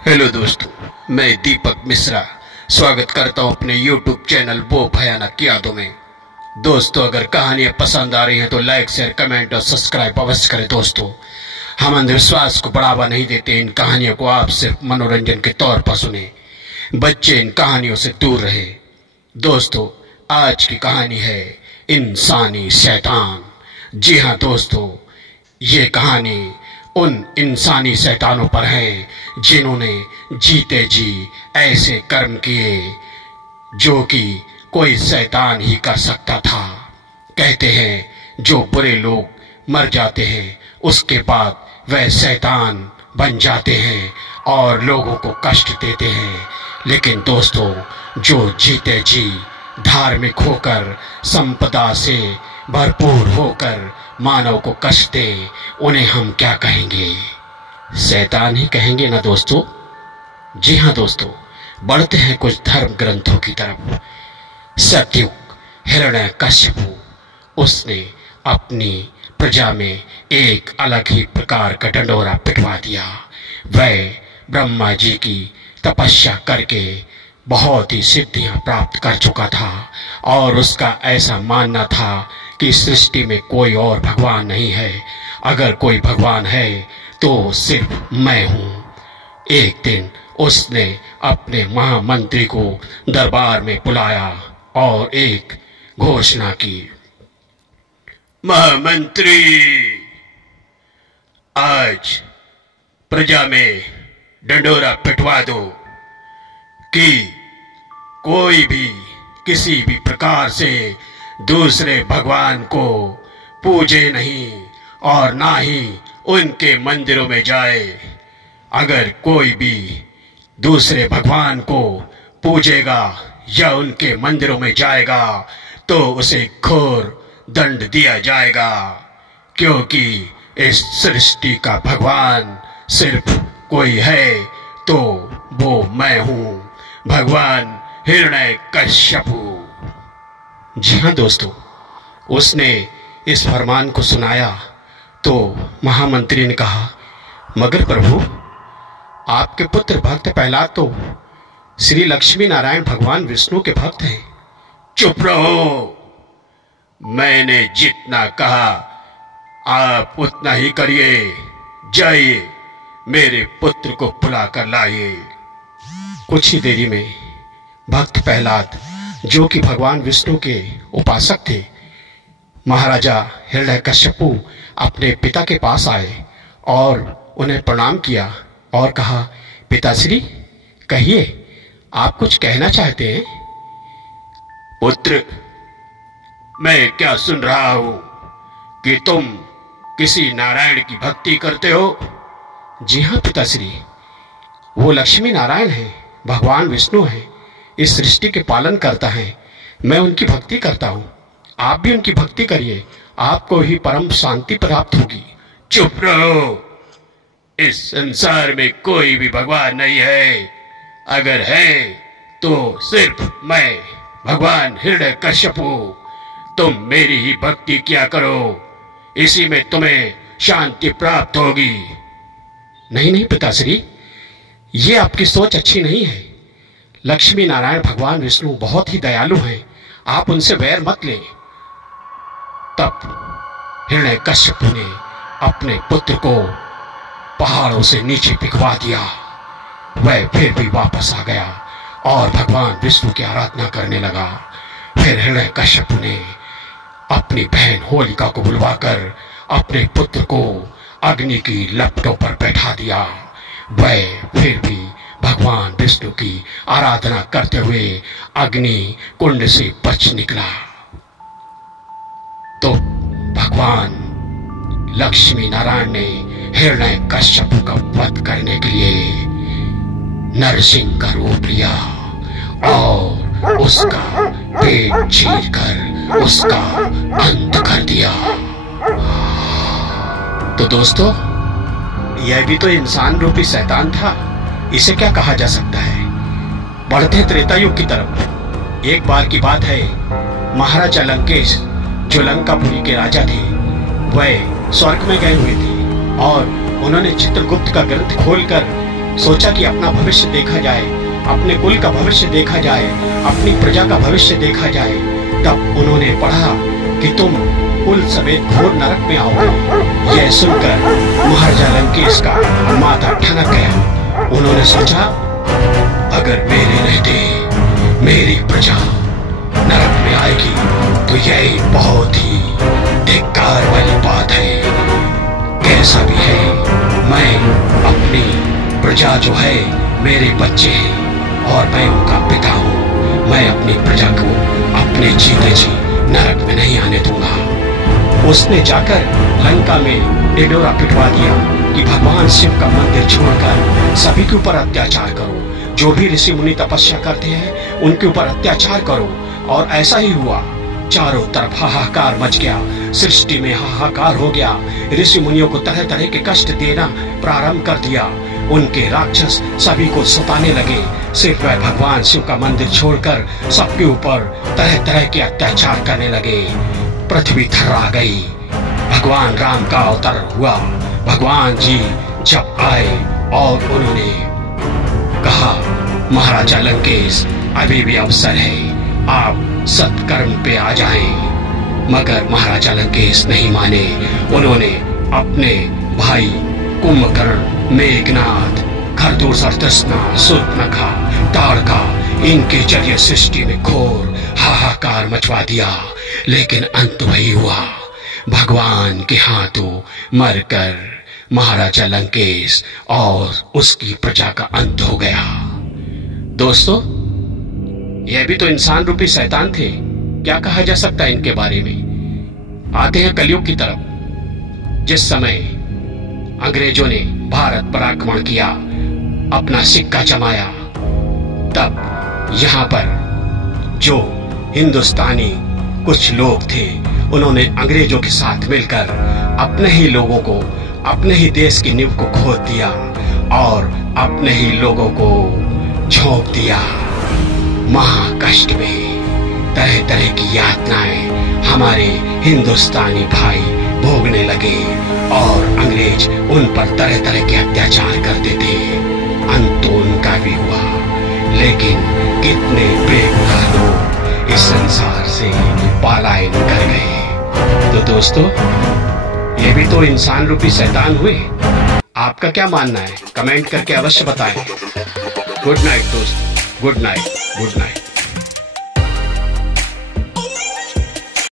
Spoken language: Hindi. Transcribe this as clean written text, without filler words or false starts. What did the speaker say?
हेलो दोस्तों, मैं दीपक मिश्रा स्वागत करता हूं अपने YouTube चैनल वो भयानक यादों में। दोस्तों, अगर कहानियां पसंद आ रही हैं तो लाइक शेयर कमेंट और सब्सक्राइब अवश्य करें। दोस्तों, हम अंधविश्वास को बढ़ावा नहीं देते। इन कहानियों को आप सिर्फ मनोरंजन के तौर पर सुने। बच्चे इन कहानियों से दूर रहे। दोस्तों, आज की कहानी है इंसानी शैतान। जी हाँ दोस्तों, ये कहानी उन इंसानी शैतानों पर है जिन्होंने जीते जी ऐसे कर्म किए जो कि कोई शैतान ही कर सकता था। कहते हैं जो बुरे लोग मर जाते हैं उसके बाद वह शैतान बन जाते हैं और लोगों को कष्ट देते हैं। लेकिन दोस्तों, जो जीते जी धार्मिक होकर संपदा से भरपूर होकर मानव को कष्ट दे, उन्हें हम क्या कहेंगे? शैतान ही कहेंगे ना दोस्तों। जी हाँ दोस्तों, बढ़ते हैं कुछ धर्म ग्रंथों की तरफ। सतयुग हिरण्यकश्यपु, उसने अपनी प्रजा में एक अलग ही प्रकार का ढंढोरा पिटवा दिया। वह ब्रह्मा जी की तपस्या करके बहुत ही सिद्धियां प्राप्त कर चुका था और उसका ऐसा मानना था कि सृष्टि में कोई और भगवान नहीं है। अगर कोई भगवान है तो सिर्फ मैं हूं। एक दिन उसने अपने महामंत्री को दरबार में बुलाया और एक घोषणा की। महामंत्री, आज प्रजा में ढंढोरा पिटवा दो कि कोई भी किसी भी प्रकार से दूसरे भगवान को पूजे नहीं और ना ही उनके मंदिरों में जाए। अगर कोई भी दूसरे भगवान को पूजेगा या उनके मंदिरों में जाएगा तो उसे घोर दंड दिया जाएगा, क्योंकि इस सृष्टि का भगवान सिर्फ कोई है तो वो मैं हूं, भगवान हिरण्यकश्यपु। जी हाँ दोस्तों, उसने इस फरमान को सुनाया तो महामंत्री ने कहा, मगर प्रभु, आपके पुत्र भक्त प्रहलाद तो श्री लक्ष्मी नारायण भगवान विष्णु के भक्त हैं। चुप रहो, मैंने जितना कहा आप उतना ही करिए। जाइए, मेरे पुत्र को बुला कर लाइए। कुछ ही देरी में भक्त प्रहलाद, जो कि भगवान विष्णु के उपासक थे, महाराजा हिरण्यकश्यपु अपने पिता के पास आए और उन्हें प्रणाम किया और कहा, पिताश्री, कहिए, आप कुछ कहना चाहते हैं? पुत्र, मैं क्या सुन रहा हूं कि तुम किसी नारायण की भक्ति करते हो? जी हाँ पिताश्री, वो लक्ष्मी नारायण हैं, भगवान विष्णु हैं, इस सृष्टि के पालन करता है। मैं उनकी भक्ति करता हूं। आप भी उनकी भक्ति करिए, आपको ही परम शांति प्राप्त होगी। चुप रहो, इस संसार में कोई भी भगवान नहीं है। अगर है तो सिर्फ मैं, भगवान हिरण्यकश्यपु। तुम मेरी ही भक्ति किया करो, इसी में तुम्हें शांति प्राप्त होगी। नहीं नहीं पिताश्री, ये आपकी सोच अच्छी नहीं है। लक्ष्मी नारायण भगवान विष्णु बहुत ही दयालु हैं, आप उनसे वैर मत लें। तब हिरण्यकश्यपु ने अपने पुत्र को पहाड़ों से नीचे पिघवा दिया। वह फिर भी वापस आ गया और भगवान विष्णु की आराधना करने लगा। फिर हिरण्यकश्यपु ने अपनी बहन होलिका को बुलवाकर अपने पुत्र को अग्नि की लपटों पर बैठा दिया। वह फिर भी भगवान विष्णु की आराधना करते हुए अग्नि कुंड से बच निकला। तो भगवान लक्ष्मी नारायण ने हिरण्यकश्यपु का वध करने के लिए नरसिंह का रूप लिया और उसका पेट चीरकर उसका अंत कर दिया। तो दोस्तों, यह भी तो इंसान रूपी शैतान था। इसे क्या कहा जा सकता है? बढ़ते त्रेता युग की तरफ। एक बार की बात है, महाराजा लंकेश, जो लंकापुरी के राजा थे, वह स्वर्ग में गए हुए थे और उन्होंने चित्रगुप्त का ग्रंथ खोलकर सोचा कि अपना भविष्य देखा जाए, अपने कुल का भविष्य देखा जाए, अपनी प्रजा का भविष्य देखा जाए। तब उन्होंने पढ़ा कि तुम कुल समेत घोर नरक में आओगे। यह सुनकर महाराजा लंकेश का माथा ठनक गया। उन्होंने सोचा, अगर मेरे रहते मेरी प्रजा नरक में आएगी तो यही बहुत ही धिक्कार वाली बात है। कैसा भी है, मैं अपनी प्रजा जो है मेरे बच्चे हैं और मैं उनका पिता हूँ। मैं अपनी प्रजा को अपने जीते जी नरक में नहीं आने दूंगा। उसने जाकर लंका में ढिंढोरा पिटवा दिया कि भगवान शिव का मंदिर छोड़कर सभी के ऊपर अत्याचार करो। जो भी ऋषि मुनि तपस्या करते हैं उनके ऊपर अत्याचार करो। और ऐसा ही हुआ। चारों तरफ हाहाकार मच गया, सृष्टि में हाहाकार हो गया। ऋषि मुनियों को तरह तरह के कष्ट देना प्रारंभ कर दिया। उनके राक्षस सभी को सताने लगे। सिर्फ वह भगवान शिव का मंदिर छोड़कर सबके ऊपर तरह तरह के अत्याचार करने लगे। पृथ्वी थर्रा गई। भगवान राम का अवतार हुआ। भगवान जी जब आए और उन्होंने कहा, महाराजा लंकेश अभी भी अवसर है, आप सत्कर्म पे आ जाएं। मगर महाराजा लंकेश नहीं माने। उन्होंने अपने भाई कुंभकर्ण, मेघनाद, खरदूसर, तृष्णा, शूर्पणखा, ताड़का, इनके जरिए सृष्टि में घोर हाहाकार मचवा दिया। लेकिन अंत वही हुआ, भगवान के हाथों मरकर महाराजा लंकेश और उसकी प्रजा का अंत हो गया। दोस्तों, यह भी तो इंसान रूपी शैतान थे। क्या कहा जा सकता है इनके बारे में। आते हैं कलयुग की तरफ। जिस समय अंग्रेजों ने भारत पर आक्रमण किया, अपना सिक्का जमाया, तब यहाँ पर जो हिंदुस्तानी कुछ लोग थे, उन्होंने अंग्रेजों के साथ मिलकर अपने ही लोगों को, अपने ही देश की नींव को खोद दिया और अपने ही लोगों को झोंक दिया। महाकष्ट में तरह तरह की यातनाएं हमारे हिंदुस्तानी भाई भोगने लगे और अंग्रेज उन पर तरह तरह के अत्याचार करते थे। अंत तो उनका भी हुआ। लेकिन कितने बेगुनाह लोग इस संसार से पलायन कर गए। तो दोस्तों, ये भी तो इंसान रूपी शैतान हुए। आपका क्या मानना है? कमेंट करके अवश्य बताएं। गुड नाइट दोस्तों, गुड नाइट, गुड नाइट।